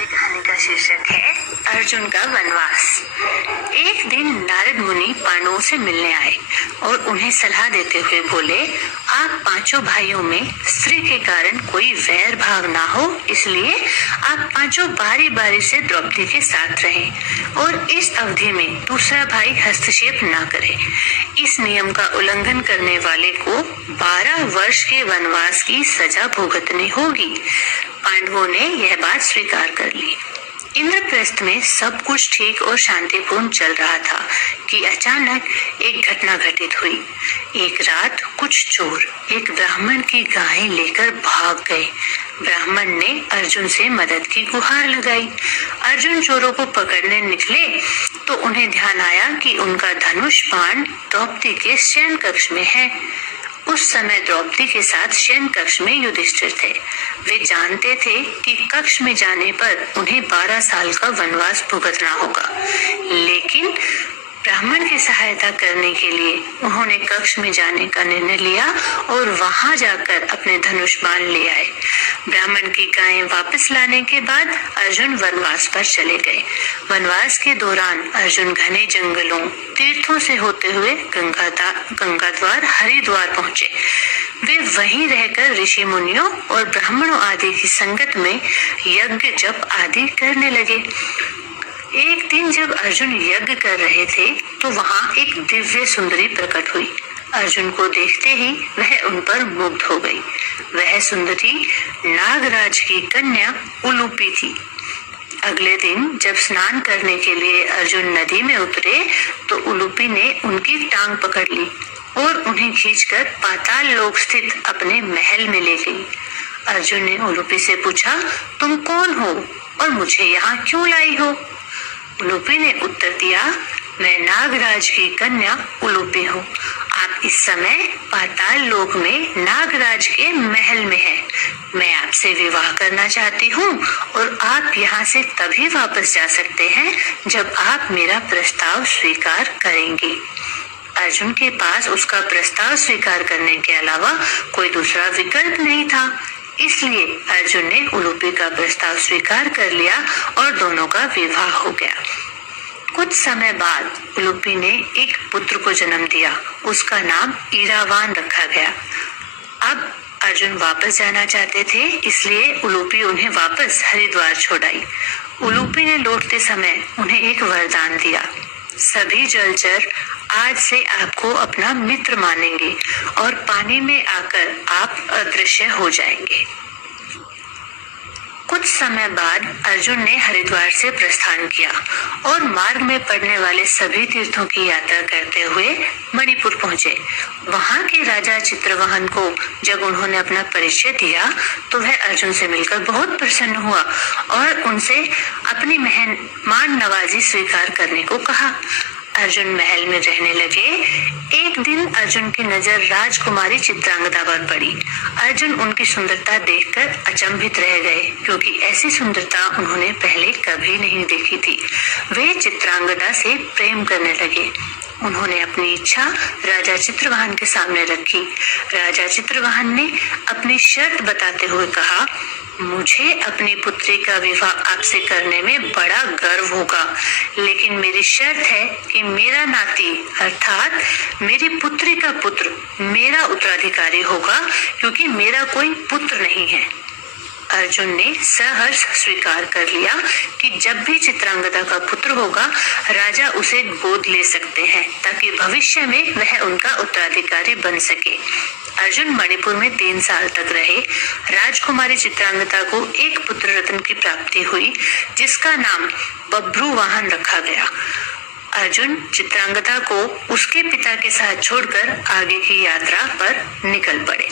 हमारी कहानी का शीर्षक है अर्जुन का वनवास। एक दिन नारद मुनि पांडवों से मिलने आए और उन्हें सलाह देते हुए बोले, आप पांचों भाइयों में स्त्री के कारण कोई वैर भाव ना हो, इसलिए आप पांचों बारी बारी से द्रौपदी के साथ रहें और इस अवधि में दूसरा भाई हस्तक्षेप ना करे। इस नियम का उल्लंघन करने वाले को 12 वर्ष के वनवास की सजा भुगतनी होगी। पांडवों ने यह बात स्वीकार कर ली। इंद्रप्रस्थ में सब कुछ ठीक और शांतिपूर्ण चल रहा था कि अचानक एक घटना घटित हुई। एक रात कुछ चोर एक ब्राह्मण की गाय लेकर भाग गए। ब्राह्मण ने अर्जुन से मदद की गुहार लगाई। अर्जुन चोरों को पकड़ने निकले तो उन्हें ध्यान आया कि उनका धनुष बाण द्रौपदी के शयन कक्ष में है। उस समय द्रौपदी के साथ शयन कक्ष में युधिष्ठिर थे। वे जानते थे कि कक्ष में जाने पर उन्हें 12 साल का वनवास भुगतना होगा, लेकिन ब्राह्मण की सहायता करने के लिए उन्होंने कक्ष में जाने का निर्णय लिया और वहां जाकर अपने धनुष बाण ले आए। ब्राह्मण की गायें वापस लाने के बाद अर्जुन वनवास पर चले गए। वनवास के दौरान अर्जुन घने जंगलों, तीर्थों से होते हुए गंगाद्वार, हरिद्वार पहुंचे। वे वहीं रहकर ऋषि मुनियों और ब्राह्मणों आदि की संगत में यज्ञ जप आदि करने लगे। एक दिन जब अर्जुन यज्ञ कर रहे थे तो वहां एक दिव्य सुंदरी प्रकट हुई। अर्जुन को देखते ही वह उन पर मुग्ध हो गई। वह सुंदरी नागराज की कन्या उलूपी थी। अगले दिन जब स्नान करने के लिए अर्जुन नदी में उतरे तो उलूपी ने उनकी टांग पकड़ ली और उन्हें खींचकर पाताल लोक स्थित अपने महल में ले गई। अर्जुन ने उलूपी से पूछा, तुम कौन हो और मुझे यहाँ क्यों लाई हो? उलूपी ने उत्तर दिया, मैं नागराज की कन्या उलूपी हूँ। आप इस समय पाताल लोक में नागराज के महल में हैं। मैं आपसे विवाह करना चाहती हूँ और आप यहाँ से तभी वापस जा सकते हैं जब आप मेरा प्रस्ताव स्वीकार करेंगे। अर्जुन के पास उसका प्रस्ताव स्वीकार करने के अलावा कोई दूसरा विकल्प नहीं था, इसलिए अर्जुन ने उलूपी का प्रस्ताव स्वीकार कर लिया और दोनों का विवाह हो गया। कुछ समय बाद उलूपी ने एक पुत्र को जन्म दिया। उसका नाम ईरावान रखा गया। अब अर्जुन वापस जाना चाहते थे, इसलिए उलूपी उन्हें वापस हरिद्वार छोड़ आई। उलूपी ने लौटते समय उन्हें एक वरदान दिया, सभी जलचर आज से आपको अपना मित्र मानेंगे और पानी में आकर आप अदृश्य हो जाएंगे। कुछ समय बाद अर्जुन ने हरिद्वार से प्रस्थान किया और मार्ग में पड़ने वाले सभी तीर्थों की यात्रा करते हुए मणिपुर पहुंचे। वहां के राजा चित्रवाहन को जब उन्होंने अपना परिचय दिया तो वह अर्जुन से मिलकर बहुत प्रसन्न हुआ और उनसे अपनी मेहमान नवाजी स्वीकार करने को कहा। अर्जुन महल में रहने लगे। एक दिन अर्जुन की नजर राजकुमारी चित्रांगदा पर पड़ी। अर्जुन उनकी सुंदरता देखकर अचंभित रह गए, क्योंकि ऐसी सुंदरता उन्होंने पहले कभी नहीं देखी थी। वे चित्रांगदा से प्रेम करने लगे। उन्होंने अपनी इच्छा राजा चित्रवाहन के सामने रखी। राजा चित्रवाहन ने अपनी शर्त बताते हुए कहा, मुझे अपनी पुत्री का विवाह आपसे करने में बड़ा गर्व होगा, लेकिन मेरी शर्त है कि मेरा नाती अर्थात मेरी पुत्री का पुत्र मेरा उत्तराधिकारी होगा, क्योंकि मेरा कोई पुत्र नहीं है। अर्जुन ने सहर्ष स्वीकार कर लिया कि जब भी चित्रांगदा का पुत्र होगा राजा उसे गोद ले सकते हैं, ताकि भविष्य में वह उनका उत्तराधिकारी बन सके। अर्जुन मणिपुर में 3 साल तक रहे। राजकुमारी चित्रांगदा को एक पुत्र रत्न की प्राप्ति हुई, जिसका नाम बभ्रुवाहन रखा गया। अर्जुन चित्रांगदा को उसके पिता के साथ छोड़कर आगे की यात्रा पर निकल पड़े।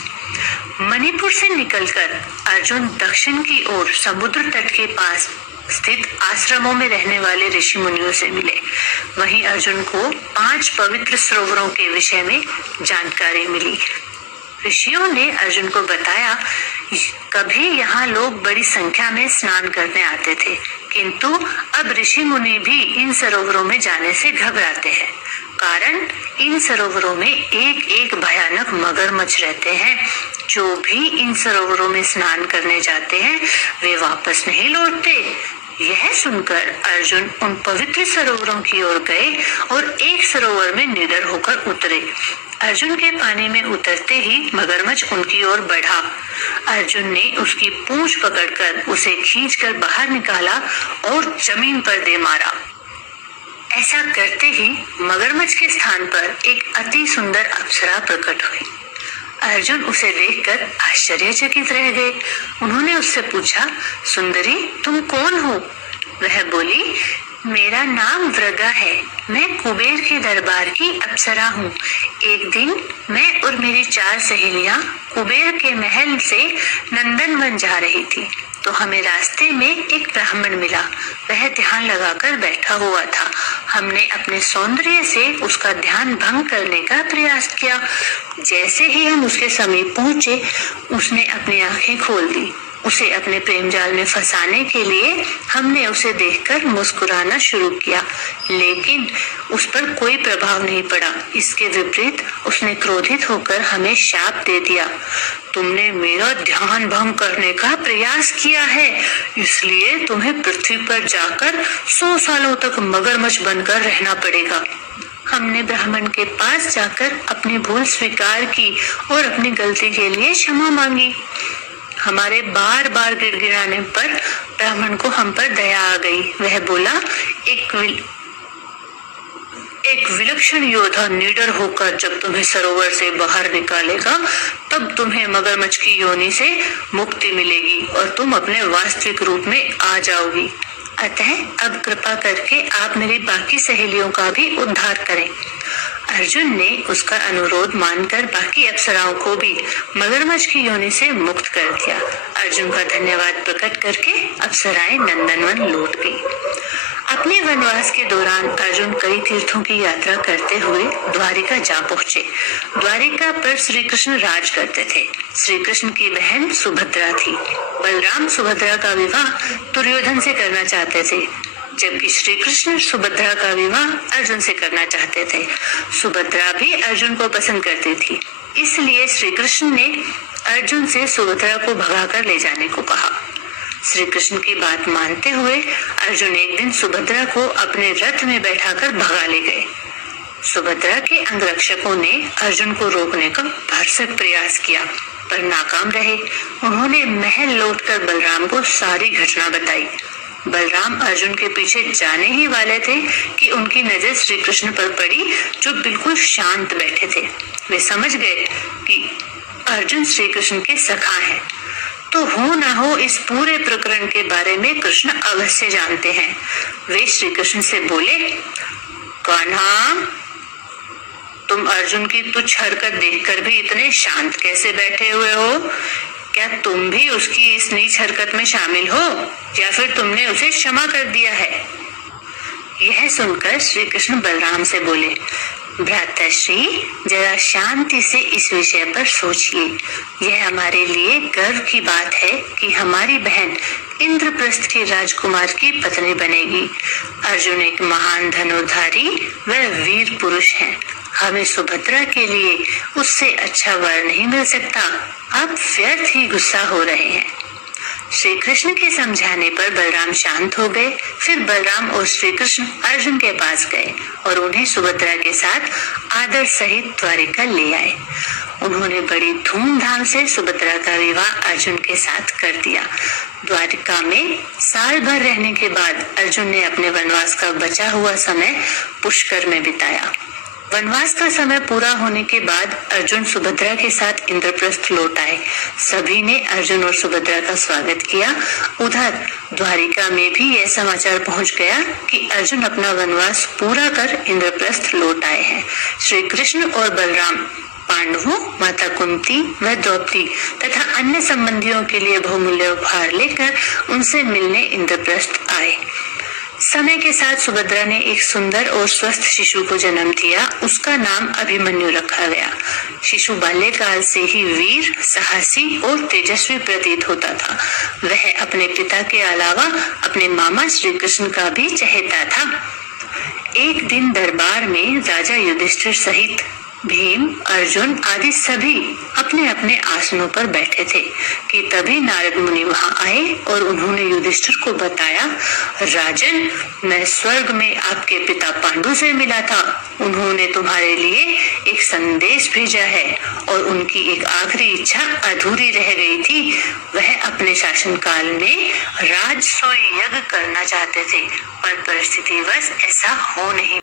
मणिपुर से निकलकर अर्जुन दक्षिण की ओर समुद्र तट के पास स्थित आश्रमों में रहने वाले ऋषि मुनियों से मिले। वहीं अर्जुन को 5 पवित्र सरोवरों के विषय में जानकारी मिली। ऋषियों ने अर्जुन को बताया, कभी यहाँ लोग बड़ी संख्या में स्नान करने आते थे, किंतु अब ऋषि मुनि भी इन सरोवरों में जाने से घबराते हैं। कारण इन सरोवरों में एक एक भयानक मगरमच्छ रहते हैं। जो भी इन सरोवरों में स्नान करने जाते हैं वे वापस नहीं लौटते। यह सुनकर अर्जुन उन पवित्र सरोवरों की ओर गए और एक सरोवर में निडर होकर उतरे। अर्जुन के पानी में उतरते ही मगरमच्छ उनकी ओर बढ़ा। अर्जुन ने उसकी पूंछ पकड़कर उसे खींचकर बाहर निकाला और जमीन पर दे मारा। ऐसा करते ही मगरमच्छ के स्थान पर एक अति सुंदर अप्सरा प्रकट हुई। अर्जुन उसे देखकर आश्चर्यचकित रह गए। उन्होंने उससे पूछा, सुंदरी तुम कौन हो? वह बोली, मेरा नाम व्रगा है, मैं कुबेर के दरबार की अप्सरा हूँ। एक दिन मैं और मेरी 4 सहेलियां कुबेर के महल से नंदनवन जा रही थी, तो हमें रास्ते में एक ब्राह्मण मिला। वह ध्यान लगाकर बैठा हुआ था। हमने अपने सौंदर्य से उसका ध्यान भंग करने का प्रयास किया। जैसे ही हम उसके समीप पहुंचे, उसने अपनी आंखें खोल दी। उसे अपने प्रेम जाल में फंसाने के लिए हमने उसे देखकर मुस्कुराना शुरू किया, लेकिन उस पर कोई प्रभाव नहीं पड़ा। इसके विपरीत उसने क्रोधित होकर हमें शाप दे दिया। तुमने मेरा ध्यान भंग करने का प्रयास किया है, इसलिए तुम्हें पृथ्वी पर जाकर 100 सालों तक मगरमच्छ बनकर रहना पड़ेगा। हमने ब्राह्मण के पास जाकर अपनी भूल स्वीकार की और अपनी गलती के लिए क्षमा मांगी। हमारे बार बार गिड़गिड़ाने पर ब्राह्मण को हम पर दया आ गई। वह बोला, एक विलक्षण योद्धा निडर होकर जब तुम्हें सरोवर से बाहर निकालेगा, तब तुम्हें मगरमच्छ की योनि से मुक्ति मिलेगी और तुम अपने वास्तविक रूप में आ जाओगी। अतः अब कृपा करके आप मेरी बाकी सहेलियों का भी उद्धार करें। अर्जुन ने उसका अनुरोध मानकर बाकी अप्सराओं को भी मगरमच्छ की योनि से मुक्त कर दिया। अर्जुन का धन्यवाद प्रकट करके अप्सराएं नंदनवन लौट गई। अपने वनवास के दौरान अर्जुन कई तीर्थों की यात्रा करते हुए द्वारिका जा पहुँचे। द्वारिका पर श्री कृष्ण राज करते थे। श्री कृष्ण की बहन सुभद्रा थी। बलराम सुभद्रा का विवाह दुर्योधन से करना चाहते थे, जबकि श्री कृष्ण सुभद्रा का विवाह अर्जुन से करना चाहते थे। सुभद्रा भी अर्जुन को पसंद करती थी, इसलिए श्री कृष्ण ने अर्जुन से सुभद्रा को भगाकर ले जाने को कहा। श्री कृष्ण की बात मानते हुए अर्जुन एक दिन सुभद्रा को अपने रथ में बैठाकर भगा ले गए। सुभद्रा के अंगरक्षकों ने अर्जुन को रोकने का भरसक प्रयास किया, पर नाकाम रहे। उन्होंने महल लौटकर बलराम को सारी घटना बताई। बलराम अर्जुन के पीछे जाने ही वाले थे कि उनकी नजर श्री कृष्ण पर पड़ी, जो बिल्कुल शांत बैठे थे। वे समझ गए कि अर्जुन श्री कृष्ण के सखा हैं, तो हो ना हो इस पूरे प्रकरण के बारे में कृष्ण अवश्य जानते हैं। वे श्री कृष्ण से बोले, कान्हा, तुम अर्जुन की तुच्छ हरकत देखकर भी इतने शांत कैसे बैठे हुए हो? क्या तुम भी उसकी इस नीच हरकत में शामिल हो, या फिर तुमने उसे क्षमा कर दिया है? यह सुनकर श्री कृष्ण बलराम से बोले, भ्राताश्री, जरा शांति से इस विषय पर सोचिए। यह हमारे लिए गर्व की बात है कि हमारी बहन इंद्रप्रस्थ के राजकुमार की पत्नी बनेगी। अर्जुन एक महान धनुर्धारी व वीर पुरुष हैं। हमें सुभद्रा के लिए उससे अच्छा वर नहीं मिल सकता। आप व्यर्थ ही गुस्सा हो रहे हैं। श्री कृष्ण के समझाने पर बलराम शांत हो गए। फिर बलराम और श्री कृष्ण अर्जुन के पास गए और उन्हें सुभद्रा के साथ आदर सहित द्वारिका ले आए। उन्होंने बड़ी धूमधाम से सुभद्रा का विवाह अर्जुन के साथ कर दिया। द्वारिका में साल भर रहने के बाद अर्जुन ने अपने वनवास का बचा हुआ समय पुष्कर में बिताया। वनवास का समय पूरा होने के बाद अर्जुन सुभद्रा के साथ इंद्रप्रस्थ लौट आए। सभी ने अर्जुन और सुभद्रा का स्वागत किया। उधर द्वारिका में भी यह समाचार पहुंच गया कि अर्जुन अपना वनवास पूरा कर इंद्रप्रस्थ लौट आए हैं। श्री कृष्ण और बलराम पांडवों, माता कुंती व द्रौपदी तथा अन्य संबंधियों के लिए बहुमूल्य उपहार लेकर उनसे मिलने इंद्रप्रस्थ आए। समय के साथ सुभद्रा ने एक सुंदर और स्वस्थ शिशु को जन्म दिया। उसका नाम अभिमन्यु रखा गया। शिशु बाल्यकाल से ही वीर, साहसी और तेजस्वी प्रतीत होता था। वह अपने पिता के अलावा अपने मामा श्री कृष्ण का भी चहेता था। एक दिन दरबार में राजा युधिष्ठिर सहित भीम, अर्जुन आदि सभी अपने अपने आसनों पर बैठे थे कि तभी नारद मुनि वहां आए और उन्होंने युधिष्ठिर को बताया, राजन, मैं स्वर्ग में आपके पिता पांडु से मिला था। उन्होंने तुम्हारे लिए एक संदेश भेजा है और उनकी एक आखिरी इच्छा अधूरी रह गई थी। वह अपने शासनकाल में राजसूय यज्ञ करना चाहते थे, पर परिस्थितिवश ऐसा हो नहीं